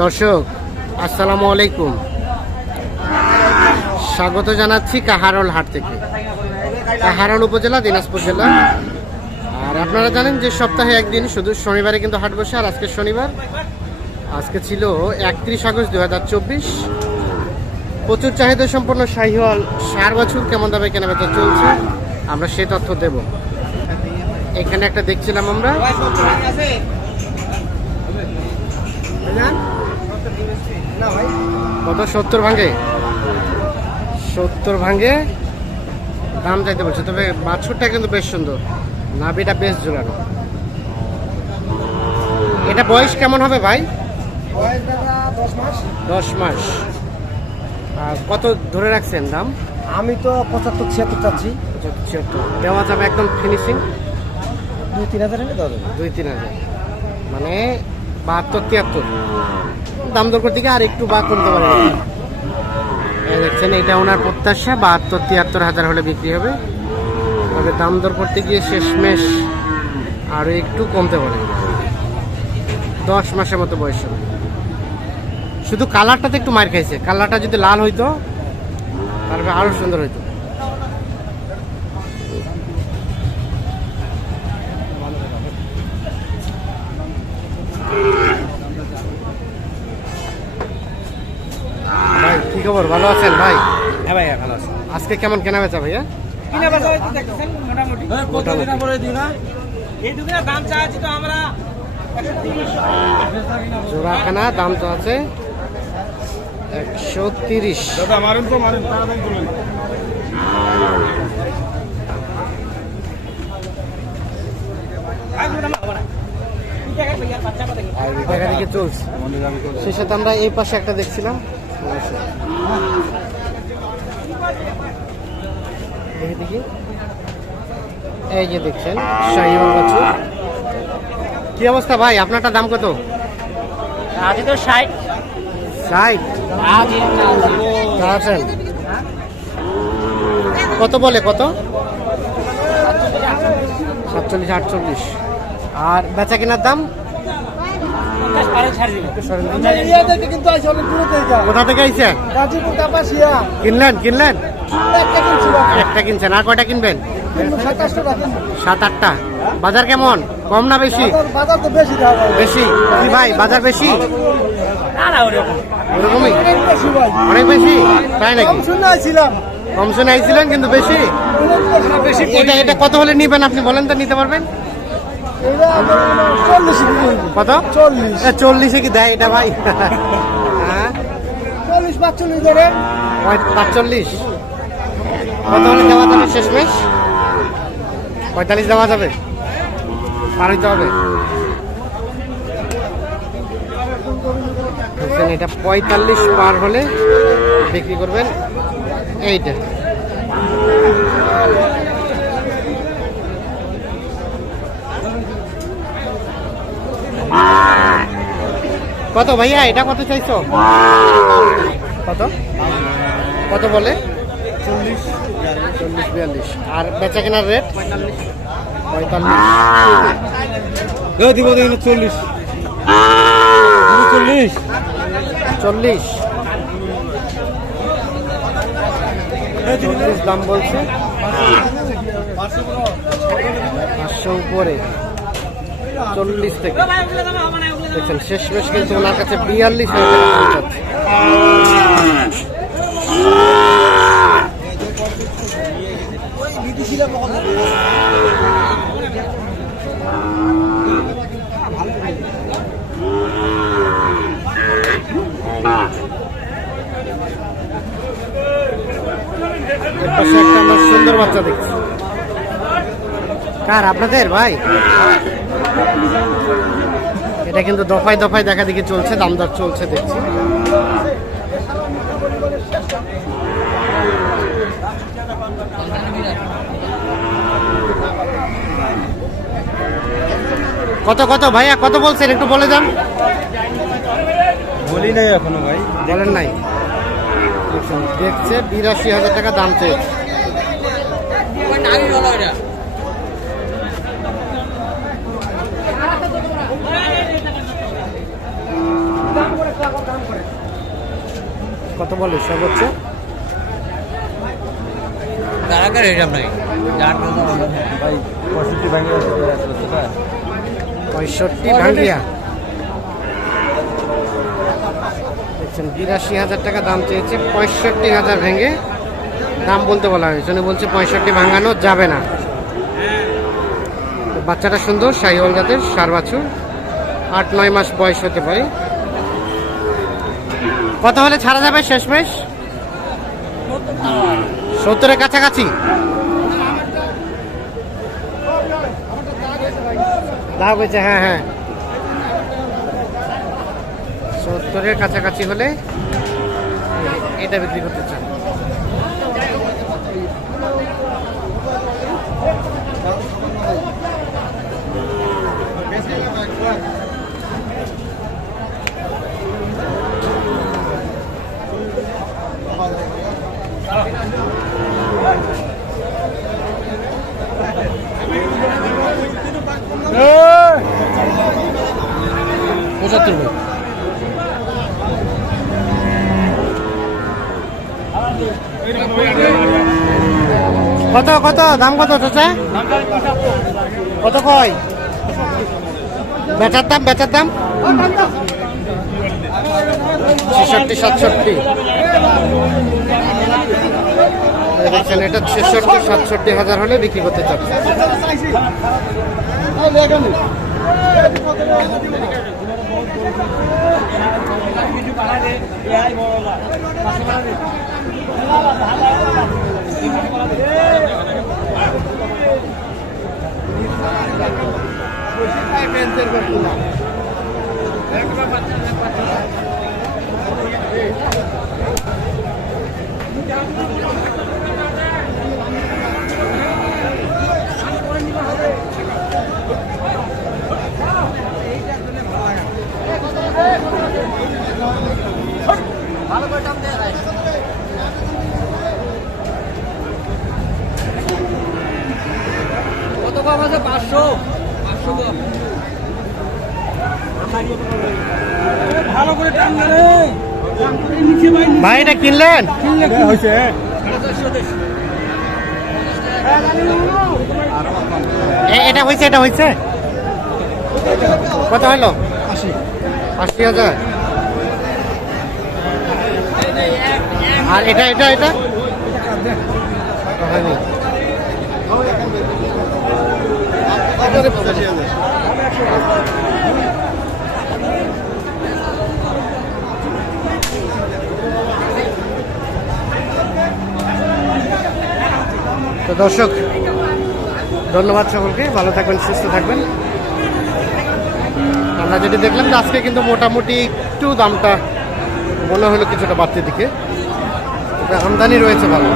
দর্শক, আসসালামু আলাইকুম। স্বাগত জানাচ্ছি কাহারল হাট থেকে। কাহারল উপজেলা, দিনাজপুর জেলা। আর আপনারা জানেন যে সপ্তাহে একদিন শুধু শনিবারে কিন্তু হাট বসে, আর আজকে শনিবার। আজকে ছিল একত্রিশ আগস্ট দু হাজার চব্বিশ। প্রচুর চাহিদা সম্পন্ন শাহিওয়াল সার বছর কেমন দামে কেনাবেচা চলছে, আমরা সে তথ্য দেব। এখানে একটা দেখছিলাম আমরা। কত? সত্তর ভাঙে? সত্তর ভাঙে? দাম চাইতে বলছে তবে বাছুরটা কিন্তু বেশ সুন্দর। নাভিটা বেশ জোরানো এটা বয়স কেমন হবে ভাই? দশ মাস। আর কত ধরে রাখছেন দাম? আমি তো পঁচাত্তর ছিয়াত্তর চাচ্ছি। ছিয়াত্তর। দেওয়া যাবে একদম ফিনিশিং দুই তিন হাজার দুই তিন হাজার। মানে বাহাত্তর, তিয়াত্তর। দাম দর করতে আর একটু বা কমতে পারে। দেখছেন, এটা ওনার প্রত্যাশা, বাহাত্তর, তিয়াত্তর হাজার হলে বিক্রি হবে। তবে দাম দর করতে গিয়ে শেষমেশ আরও একটু কমতে পারে। দশ মাসের মতো বয়স হবে। শুধু কালারটাতে একটু মার খাইছে। কালারটা যদি লাল হইতো, তাহলে আরও সুন্দর হইতো। ভাই কি খবর? ভালো আছেন ভাই? হ্যাঁ ভাই ভালো আছে। আজকে কেমন কেনা বেচা ভাইয়া? কিনা বেচা হয়তো দেখতেছেন মোটামুটি। মোটামুটি। এই দুদিনের দাম চাচ্ছি তো আমরা জোড়াখানা দাম তো আছে একশো তিরিশ। দাদা মারেন তো মারেন তাড়াতাড়ি বলুন আর দেখা দেখি চলছে। সেই সাথে আমরা এই পাশে একটা দেখছিলাম। দেখি দেখি। এই যে দেখছেন শাহিওয়াল বাছুর। কি অবস্থা ভাই? আপনারটা দাম কত? আজকে তো ষাট। ষাট? আছেন কত বলে কত? সাতচল্লিশ আটচল্লিশ। আর বেচা কেনার দাম ছাড় দিবে কিন্তু আইসি অনেক দূরে থেকে কোথা থেকে আইছে? কিনলেন কিনলেন? একটা কিনছিল। একটা কিনছেন আর কয়টা কিনবেন? সাত আটটা বাজার কেমন? কম না বেশি? বেশি কি ভাই বাজার বেশি? ওরকমই? অনেক বেশি তাই নাকি? শুনে কম শুনে আইছিলেন কিন্তু বেশি? বেশি। এটা এটা কত হলে নিবেন আপনি? বলেন তো নিতে পারবেন? কত? চল্লিশ। চল্লিশে কি দেয় এটা ভাই? হ্যাঁ? চল্লিশ পাঁচচল্লিশ ধরেন পাঁচচল্লিশ। কত হলে দেওয়া যাবে শেষমেশ? পঁয়তাল্লিশ দেওয়া যাবে। পার হইতে হবে এটা পঁয়তাল্লিশ পার হলে বিক্রি করবেন এইটা। কত ভাইয়া এটা কত চাইছো? কত? কত বলে? চল্লিশ চল্লিশ বিয়াল্লিশ। আর বেচা কেনার রেট পঁয়তাল্লিশ দিব চল্লিশ। চল্লিশ। চল্লিশ। চল্লিশ দাম বলছে। পাঁচশো উপরে। চল্লিশ থেকে। দেখছেন শেষ মেশ কিন্তু ওনার কাছে বিয়াল্লিশ একটা সুন্দর বাচ্চা দেখছি। কার আপনাদের ভাই? এটা কিন্তু দফায় দফায় দেখা দেখি চলছে দাম দর চলছে দেখছি। কত কত ভাইয়া? কত বলছেন? একটু বলে যান। বলি নাই এখনও ভাই। বলেন নাই। দেখছেন, দেখছে বিরাশি হাজার টাকা দাম চেয়েছে। কত বলে সর্বোচ্চ নাই। ভাই পঁয়ষট্টি ভাঙে আসলে সেটা পঁয়ষট্টি ভাঙ্গিয়া দেখছেন বিরাশি হাজার টাকা দাম চেয়েছে পঁয়ষট্টি হাজার ভেঙে দাম বলতে বলা হয়েছে। উনি বলছে পঁয়ষট্টি ভাঙানো যাবে না। তো বাচ্চাটা সুন্দর শাহিওয়াল জাতের সার বাছুর আট নয় মাস বয়স হতে পারে। কত হলে ছাড়া যাবে শেষমেশ? সত্তরের কাছাকাছি। দাও হয়েছে হ্যাঁ হ্যাঁ। সত্তরের কাছাকাছি হলে এটা বিক্রি করতে চান পঁচাত্তর ভাই কত কত? দাম কত চাচা? কত কয়? বেচার দাম বেচার দাম? ছেষট্টি, সাতষট্টি। দেখছেন, এটা ছেষট্টি, সাতষট্টি হাজার হলে বিক্রি করতে চাচ্ছে। কত কম আছে? পাঁচশো। পাঁচশো কম। ভালো করে টান না রে নিচে। ভাই এটা কিনলেন? হয়েছে। এ- এটা হয়েছে এটা হয়েছে? কত হলো? আশি। আশি হাজার। আর এটা এটা এটা? হয়নি। তো দর্শক, ধন্যবাদ সকলকে। ভালো থাকবেন, সুস্থ থাকবেন। আমরা যেটি দেখলাম যে আজকে কিন্তু মোটামুটি একটু দামটা মনে হলো কিছুটা বাড়তি দিকে। আমদানি রয়েছে ভালো।